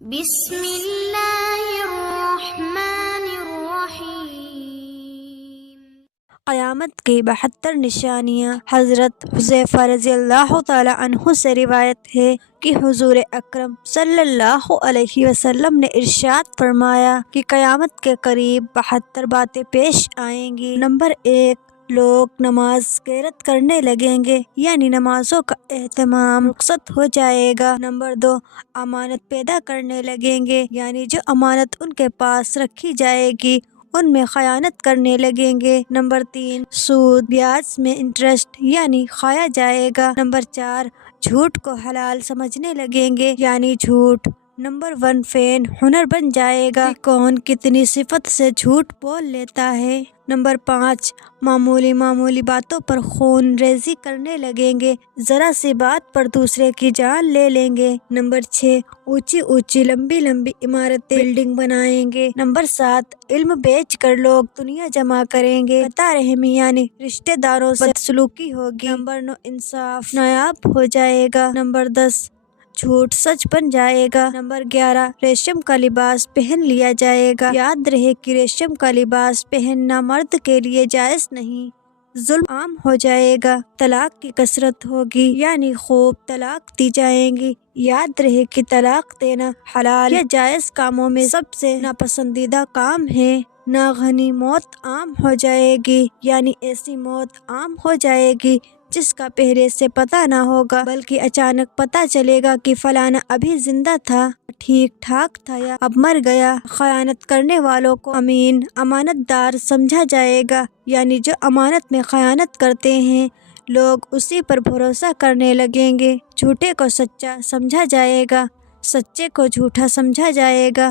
بسم اللہ الرحمن الرحیم۔ قیامت کی 72 نشانیاں۔ حضرت حذیفہ رضی اللہ تعالی عنہ سے روایت ہے کہ حضور اکرم صلی اللہ علیہ وسلم نے ارشاد فرمایا کہ قیامت کے قریب 72 باتیں پیش آئیں گی۔ نمبر 1، لوگ نماز غیرت کرنے لگیں گے، یعنی نمازوں کا اہتمام رخصت ہو جائے گا۔ نمبر 2، امانت پیدا کرنے لگیں گے، یعنی جو امانت ان کے پاس رکھی جائے گی ان میں خیانت کرنے لگیں گے۔ نمبر 3، سود، بیاج میں انٹرسٹ یعنی کھایا جائے گا۔ نمبر 4، جھوٹ کو حلال سمجھنے لگیں گے، یعنی جھوٹ نمبر 1 فین ہنر بن جائے گا کہ کون کتنی صفت سے جھوٹ بول لیتا ہے۔ نمبر 5، معمولی باتوں پر خون ریزی کرنے لگیں گے، ذرا سی بات پر دوسرے کی جان لے لیں گے۔ نمبر 6، اونچی لمبی عمارتیں بلڈنگ بنائیں گے۔ نمبر 7، علم بیچ کر لوگ دنیا جمع کریں گے، قطع رحمی یعنی رشتہ داروں سے بدسلوکی ہوگی۔ نمبر 9، انصاف نایاب ہو جائے گا۔ نمبر 10، جھوٹ سچ بن جائے گا۔ نمبر 11، ریشم کا لباس پہن لیا جائے گا۔ یاد رہے کہ ریشم کا لباس پہننا مرد کے لیے جائز نہیں۔ ظلم عام ہو جائے گا۔ طلاق کی کثرت ہوگی، یعنی خوب طلاق دی جائیں گی۔ یاد رہے کہ طلاق دینا حلال یا جائز کاموں میں سب سے ناپسندیدہ کام ہے۔ ناگہانی موت عام ہو جائے گی، یعنی ایسی موت عام ہو جائے گی جس کا پہلے سے پتہ نہ ہوگا، بلکہ اچانک پتہ چلے گا کہ فلانا ابھی زندہ تھا، ٹھیک ٹھاک تھا یا اب مر گیا۔ خیانت کرنے والوں کو امین، امانت دار سمجھا جائے گا، یعنی جو امانت میں خیانت کرتے ہیں لوگ اسی پر بھروسہ کرنے لگیں گے۔ جھوٹے کو سچا سمجھا جائے گا، سچے کو جھوٹا سمجھا جائے گا۔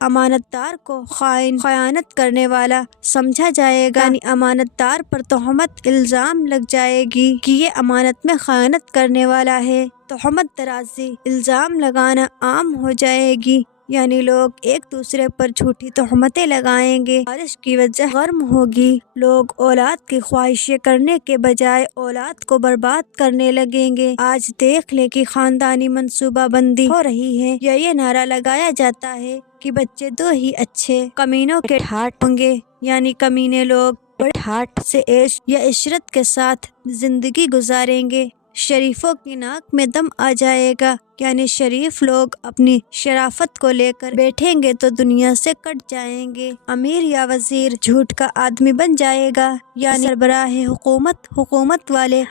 امانت دار کو خائن، خیانت کرنے والا سمجھا جائے گا، یعنی امانت دار پر تہمت الزام لگ جائے گی کہ یہ امانت میں خیانت کرنے والا ہے۔ تہمت درازی، الزام لگانا عام ہو جائے گی، یعنی لوگ ایک دوسرے پر جھوٹی تہمتیں لگائیں گے۔ بارش کی وجہ گرم ہوگی، لوگ اولاد کی خواہشیں کرنے کے بجائے اولاد کو برباد کرنے لگیں گے۔ آج دیکھ لیں کہ خاندانی منصوبہ بندی ہو رہی ہے یا یہ نعرہ لگایا جاتا ہے کہ بچے 2 ہی اچھے کمینوں کے ٹھاٹ ہوں گے، یعنی کمینے لوگ بڑے ٹھاٹ سے عیش یا عشرت کے ساتھ زندگی گزاریں گے۔ شریفوں کی ناک میں دم آ جائے گا، یعنی شریف لوگ اپنی شرافت کو لے کر بیٹھیں گے تو دنیا سے کٹ جائیں گے۔ امیر یا وزیر جھوٹ کا آدمی بن جائے گا، یعنی سربراہ حکومت والے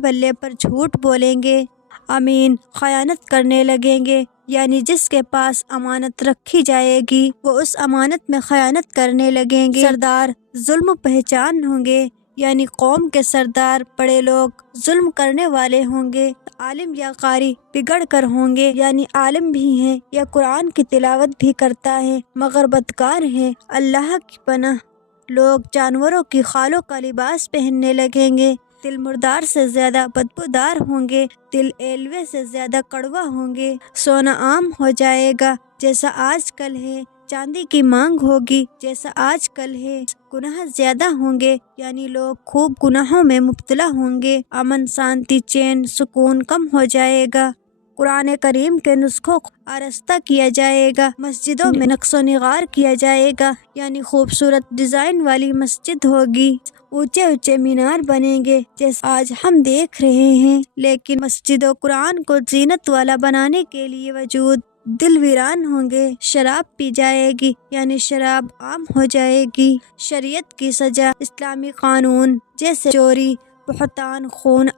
بلے پر جھوٹ بولیں گے۔ امین خیانت کرنے لگیں گے، یعنی جس کے پاس امانت رکھی جائے گی وہ اس امانت میں خیانت کرنے لگیں گے۔ سردار ظلم پہچان ہوں گے، یعنی قوم کے سردار بڑے لوگ ظلم کرنے والے ہوں گے۔ عالم یا قاری بگڑ کر ہوں گے، یعنی عالم بھی ہیں یا قرآن کی تلاوت بھی کرتا ہے مگر بدکار ہے۔ اللہ کی پناہ، لوگ جانوروں کی خالوں کا لباس پہننے لگیں گے۔ تل مردار سے زیادہ بدبودار ہوں گے، تل ایلوے سے زیادہ کڑوا ہوں گے۔ سونا عام ہو جائے گا جیسا آج کل ہے، چاندی کی مانگ ہوگی جیسا آج کل ہے۔ گناہ زیادہ ہوں گے، یعنی لوگ خوب گناہوں میں مبتلا ہوں گے۔ امن، شانتی، چین، سکون کم ہو جائے گا۔ قرآن کریم کے نسخوں کو آراستہ کیا جائے گا۔ مسجدوں میں نقش و نگار کیا جائے گا، یعنی خوبصورت ڈیزائن والی مسجد ہوگی۔ اونچے مینار بنیں گے جیسے آج ہم دیکھ رہے ہیں، لیکن مسجد و قرآن کو زینت والا بنانے کے لیے وجود دل ویران ہوں گے۔ شراب پی جائے گی، یعنی شراب عام ہو جائے گی۔ شریعت کی سزا، اسلامی قانون جیسے چوری، بہتان، خون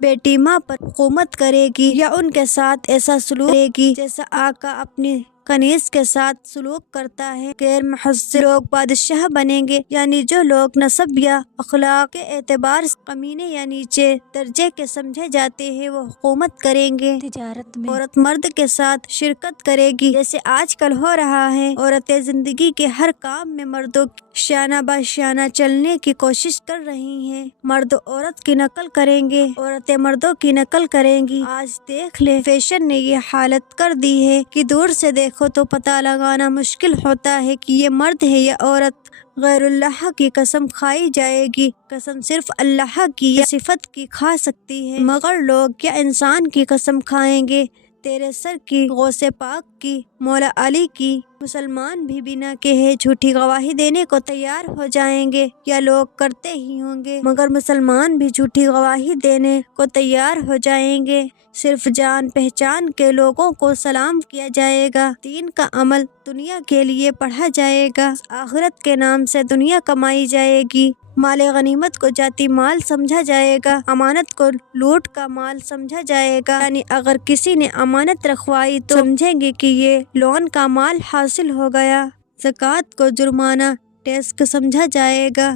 بیٹی ماں پر حکومت کرے گی یا ان کے ساتھ ایسا سلوک کرے گی جیسا آقا اپنی کنیز کے ساتھ سلوک کرتا ہے۔ غیر مہذب لوگ بادشاہ بنیں گے، یعنی جو لوگ نسب یا اخلاق کے اعتبار سے کمینے یا نیچے درجے کے سمجھے جاتے ہیں وہ حکومت کریں گے۔ تجارت میں عورت مرد کے ساتھ شرکت کرے گی جیسے آج کل ہو رہا ہے۔ عورتیں زندگی کے ہر کام میں مردوں کی شانہ بہ شانہ چلنے کی کوشش کر رہی ہیں۔ مرد عورت کی نقل کریں گے، عورتیں مردوں کی نقل کریں گی۔ آج دیکھ لیں فیشن نے یہ حالت کر دی ہے کہ دور سے دیکھو تو پتہ لگانا مشکل ہوتا ہے کہ یہ مرد ہے یا عورت۔ غیر اللہ کی قسم کھائی جائے گی، قسم صرف اللہ کی یا صفت کی کھا سکتی ہے، مگر لوگ کیا انسان کی قسم کھائیں گے۔ تیرے سر کی، غوث پاک کی، مولا علی کی۔ مسلمان بھی بنا کہے جھوٹی گواہی دینے کو تیار ہو جائیں گے، یا لوگ کرتے ہی ہوں گے، مگر مسلمان بھی جھوٹی گواہی دینے کو تیار ہو جائیں گے۔ صرف جان پہچان کے لوگوں کو سلام کیا جائے گا، دین کا عمل دنیا کے لیے پڑھا جائے گا، آخرت کے نام سے دنیا کمائی جائے گی۔ مال غنیمت کو جاتی مال سمجھا جائے گا، امانت کو لوٹ کا مال سمجھا جائے گا، یعنی اگر کسی نے امانت رکھوائی تو سمجھیں گے کہ یہ لون کا مال حاصل ہو گیا۔ زکوٰۃ کو جرمانہ ٹیکس سمجھا جائے گا۔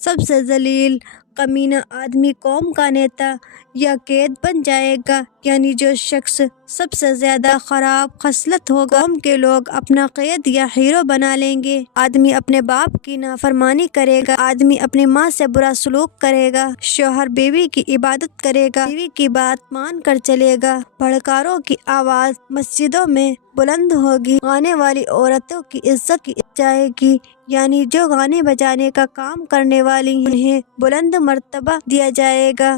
سب سے ذلیل کمینہ آدمی قوم کا نیتا یا قائد بن جائے گا، یعنی جو شخص سب سے زیادہ خراب خصلت ہوگا، قوم کے لوگ اپنا قائد یا ہیرو بنا لیں گے۔ آدمی اپنے باپ کی نافرمانی کرے گا، آدمی اپنی ماں سے برا سلوک کرے گا، شوہر بیوی کی عبادت کرے گا، بیوی کی بات مان کر چلے گا، بھڑکاروں کی آواز مسجدوں میں بلند ہوگی، گانے والی عورتوں کی عزت کی جائے گی، یعنی جو گانے بجانے کا کام کرنے والی ہیں انہیں بلند مرتبہ دیا جائے گا۔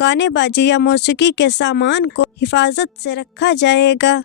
گانے بازی یا موسیقی کے سامان کو حفاظت سے رکھا جائے گا۔